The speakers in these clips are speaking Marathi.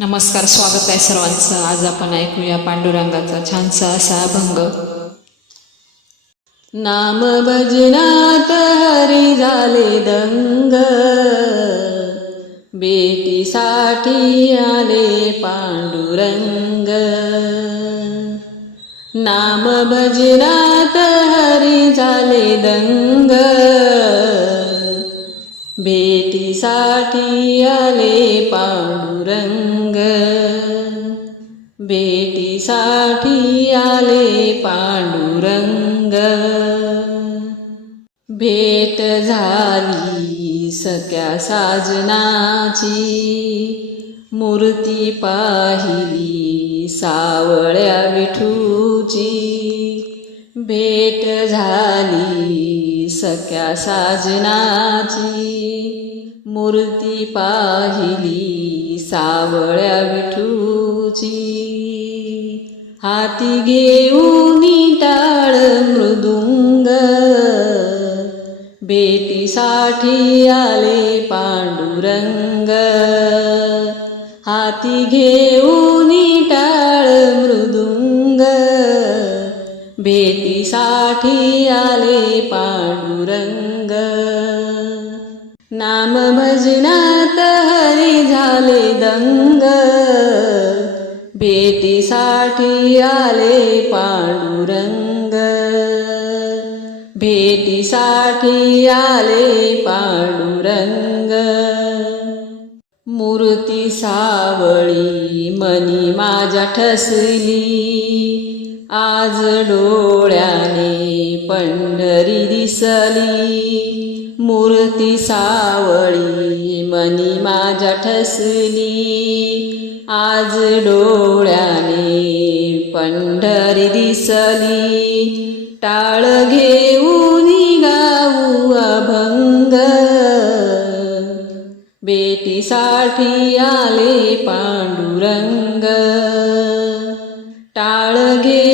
नमस्कार स्वागत आहे सर्वांचं. आज आपण ऐकूया पांडुरंगाचा छानसा असा अभंग. नाम भजनात हरी झाले दंग. बेटीसाठी आले पांडुरंग. नाम भजनात हरी झाले दंग. भेटीसाठी आले पांडुरंग. भेटीसाठी आले पांडुरंग. भेट झाली सख्या साजनाची. मूर्ती पाहिली सावळ्या विठूची. भेट झाली सख्या साजनाची मूर्ती पाहिली सावळ्या विठूची. हाती घेऊन टाळ मृदुंग बेटीसाठी आले पांडुरंग. हाती घेऊन टाळ मृदुंग भेटीसाठी आले पांडुरंग. नाम भजनात हरी झाले दंग. भेटीसाठी आले पांडुरंग. भेटीसाठी आले पांडुरंग. मूर्ती सावळी मनी माझ्या ठसली. आज डोळ्याने पंढरी दिसली. मूर्ती सावळी मनी माझ्या ठसली. आज डोळ्याने पंढरी दिसली. टाळ घेऊन गाऊ अभंग. बेटीसाठी आले पांडुरंग. टाळ घे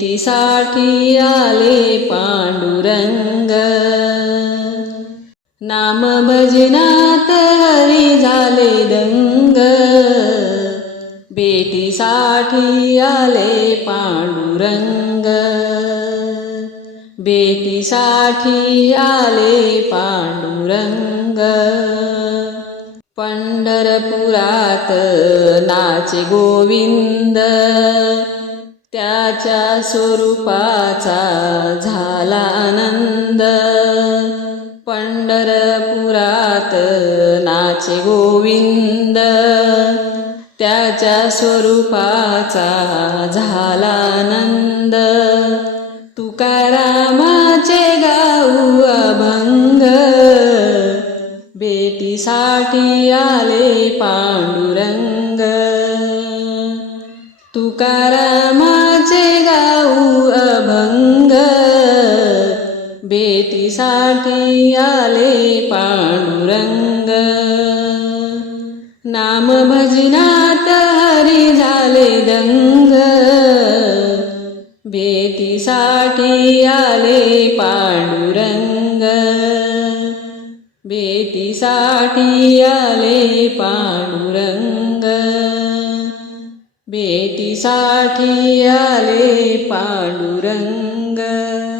भेटीसाठी आले पांडुरंग. नाम भजनात हरी झाले दंग. बेटीसाठी आले पांडुरंग. बेटीसाठी आले पांडुरंग. पंढरपुरात नाचे गोविंद. त्याच्या स्वरूपाचा झाला आनंद. पंढरपुरात नाचे गोविंद. त्याच्या स्वरूपाचा झाला आनंद. तुकारामाचे गाऊ अभंग. बेटीसाठी आले पांडुरंग. तुकारामा बेतीसाठी आले पांडुरंग. नाम भजनात हरी झाले दंग. बेतीसाठी आले पांडुरंग. बेतीसाठी आले पांडुरंग. भेटीसाठी आले पांडुरंग.